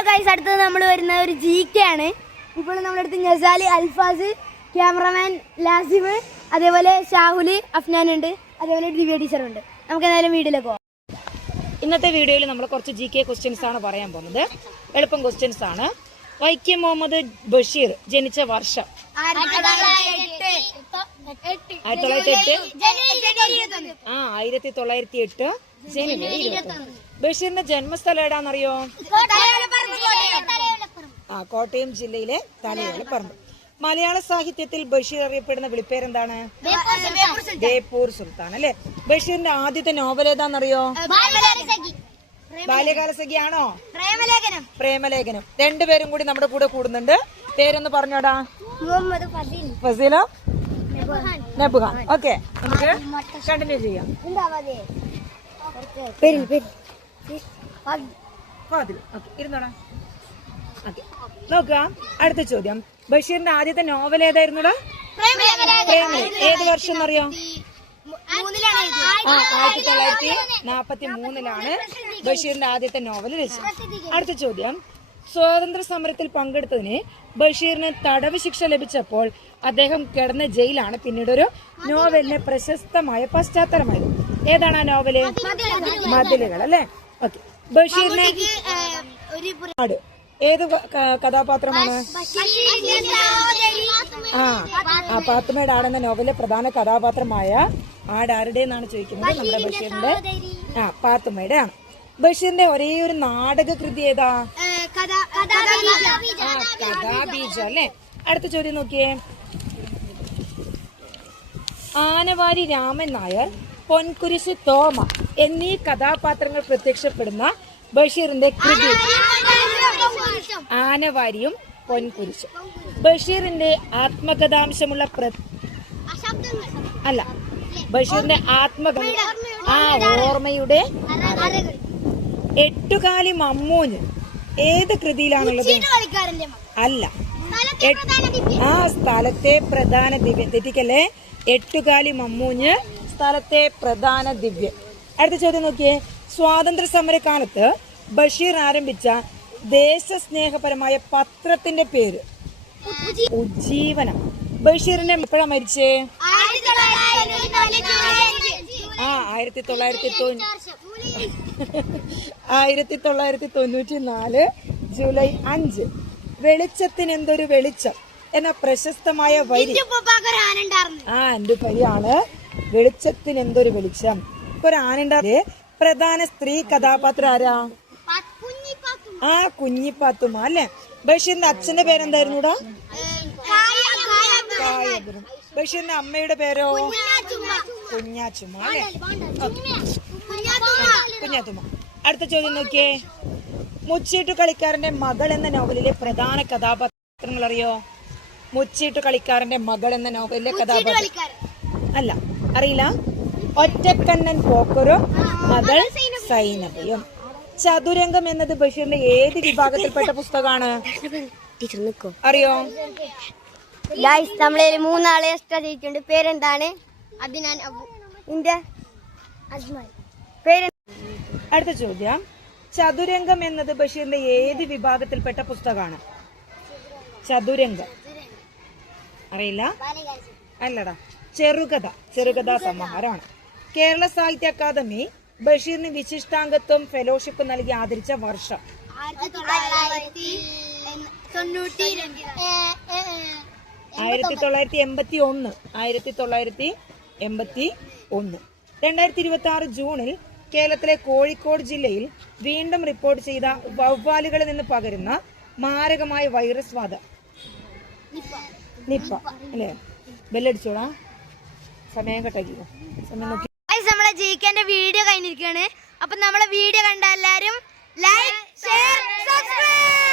Hello guys, അടുത്തത് നമ്മൾ വരുന്ന ഒരു GK ആണ്. ഇപ്പോൾ നമ്മുടെ അടുത്ത് നസാലി, അൽഫാസ്, ക്യാമറമാൻ ലാസിഫ്, അതേപോലെ ഷാഹുൽ, അഫ്നാൻ ഉണ്ട്, അതേപോലെ ദിവ്യ ടീച്ചറുണ്ട്. നമുക്ക് എന്തായാലും വീഡിയോയിലേക്ക് പോകാം. ഇന്നത്തെ വീഡിയോയിൽ നമ്മൾ കുറച്ച് GK ക്വസ്റ്റ്യൻസ് ആണ് പറയാൻ പോകുന്നത്. എളുപ്പം ക്വസ്റ്റ്യൻസ് ആണ്. വൈക്കം മുഹമ്മദ് ബഷീർ ജനിച്ച വർഷം 1908 ജനുവരി 21. ബഷീറിന്റെ ജന്മസ്ഥലം എവിടാന്നറിയോ? കോട്ടയം ജില്ലയിലെ തലയോലപ്പറമ്പ്. മലയാള സാഹിത്യത്തിൽ ബഷീർ അറിയപ്പെടുന്ന വിളിപ്പേരെന്താണ്? ബേപ്പൂർ സുൽത്താൻ അല്ലെ. ബഷീറിന്റെ ആദ്യത്തെ നോവൽ ഏതാന്നറിയോ? ബാല്യകാലസഖിയാണോ? പ്രേമലേഖനം. രണ്ടുപേരും കൂടി നമ്മുടെ കൂടെ കൂടുന്നുണ്ട്. പേരൊന്ന് പറഞ്ഞോടാ. ഫസീലോ, നബ്ഹാൻ. ഓക്കെ, നമുക്ക് കണ്ടിന്യൂ ചെയ്യാം. ഇരുന്നോടാ. നോക്കാം. അടുത്ത ചോദ്യം, ബഷീറിന്റെ ആദ്യത്തെ നോവൽ ഏതായിരുന്നുടാ? പ്രേമലേഖനം. ഏത് വർഷം എന്നറിയോ? 1943 ബഷീറിന്റെ ആദ്യത്തെ നോവൽ രചിച്ചത്. അടുത്ത ചോദ്യം, സ്വാതന്ത്ര്യ സമരത്തിൽ പങ്കെടുത്തതിന് ബഷീറിന് തടവ് ശിക്ഷ ലഭിച്ചപ്പോൾ അദ്ദേഹം കിടന്ന ജയിലാണ് പിന്നീട് ഒരു നോവലിന് പ്രശസ്തമായ പശ്ചാത്തലമായത്. ഏതാണ് ആ നോവല്? മതിലുകൾ അല്ലെ. ഓക്കെ. ബഷീറിനെ ഏത് കഥാപാത്രമാണ്? പാത്തുമ്മയുടെ ആടെന്ന നോവലിലെ പ്രധാന കഥാപാത്രമായ ആട് ആരുടെ എന്നാണ് ചോദിക്കുന്നത്. നമ്മുടെ ബഷീറിന്റെ പാത്തുമ്മയുടെ ആണ്. ബഷീറിന്റെ ഒരേ ഒരു നാടക കൃതി ഏതാ? കഥാബീജം അല്ലെ. അടുത്ത ചോദ്യം നോക്കിയേ. ആനവാരി രാമൻ നായർ, പൊൻകുരിശ് തോമ എന്നീ കഥാപാത്രങ്ങൾ പ്രത്യക്ഷപ്പെടുന്ന ബഷീറിന്റെ കൃതി? ആനവാരിയും പൊൻകുരിശും. ബഷീറിന്റെ ആത്മകഥാംശമുള്ള അല്ല, ബഷീറിന്റെ ഓർമ്മയുടെ എട്ടുകാലി മമ്മൂഞ്ഞ് ഏത് കൃതിയിലാണുള്ളത്? അല്ല, ആ സ്ഥലത്തെ പ്രധാന ദിവ്യം. തെറ്റിക്കല്ലേ. എട്ടുകാലി മമ്മൂഞ്ഞ് സ്ഥലത്തെ പ്രധാന ദിവ്യം. അടുത്ത ചോദ്യം നോക്കിയേ. സ്വാതന്ത്ര്യ സമര കാലത്ത് ബഷീർ ആരംഭിച്ച ദേശസ്നേഹപരമായ പത്രത്തിന്റെ പേര്? ഉജ്ജീവനം. ബഷീറിന്റെ എപ്പോഴാ മരിച്ചേ? 1994 ജൂലൈ 5. വെളിച്ചത്തിന് എന്തൊരു വെളിച്ചം എന്ന പ്രശസ്തമായ വരി എന്റെ വരിയാണ്. വെളിച്ചത്തിന് എന്തൊരു വെളിച്ചം. ഇപ്പൊ ഒരു ആനണ്ടാറ് പ്രധാന സ്ത്രീ കഥാപാത്രം ആരാ? കുഞ്ഞിപ്പാത്തുമ്മ അല്ലെ. ബഷീറിന്റെ അച്ഛന്റെ പേരെന്തായിരുന്നുടാ? ബഷീറിന്റെ അമ്മയുടെ പേരോ? കുഞ്ഞാച്ചുമ്മ അല്ലെ. കുഞ്ഞാത്തുമ്മ. അടുത്ത ചോദ്യം നോക്കിയേ. മുച്ചീട്ടു കളിക്കാരന്റെ മകൾ എന്ന നോവലിലെ പ്രധാന കഥാപാത്രങ്ങൾ അറിയോ? മുച്ചീട്ടു കളിക്കാരന്റെ മകൾ എന്ന നോവലിലെ കഥാപാത്രം അല്ല, അറിയില്ല. ഒറ്റക്കണ്ണൻ പോക്കറും മകൾ സൈനബയും. ചതുരംഗം എന്നത് ബഷീറിന്റെ ഏത് വിഭാഗത്തിൽപ്പെട്ട പുസ്തകമാണ്? അറിയോ? നമ്മളെ 3 ആളെ എക്സ്ട്രാ ചെയ്തിട്ടുണ്ട്. പേരെന്താണ്? അടുത്ത ചോദ്യം, ചതുരംഗം എന്നത് ബഷീറിന്റെ ഏത് വിഭാഗത്തിൽപ്പെട്ട പുസ്തകമാണ്? ചതുരംഗം അറിയില്ല. അല്ലടാ, ചെറുകഥാ സമാഹാരമാണ്. കേരള സാഹിത്യ അക്കാദമി ബഷീറിന് വിശിഷ്ടാംഗത്വം ഫെലോഷിപ്പ് നൽകി ആദരിച്ച വർഷം? 1981. 2026 ജൂണിൽ കേരളത്തിലെ കോഴിക്കോട് ജില്ലയിൽ വീണ്ടും റിപ്പോർട്ട് ചെയ്ത വവ്വാലുകളിൽ നിന്ന് പകരുന്ന മാരകമായ വൈറസ് ബാധ? നിപ്പ അല്ലേ. ബെല്ലടിച്ചോടാ. സമയം കട്ടാക്കിയോ? സമയം നോക്കി. നമ്മളെ GKന്റെ വീഡിയോ കഴിഞ്ഞിരിക്കുകയാണ്. അപ്പൊ നമ്മളെ വീഡിയോ കണ്ട എല്ലാരും ലൈക്ക്, ഷെയർ, സബ്സ്ക്രൈബ്.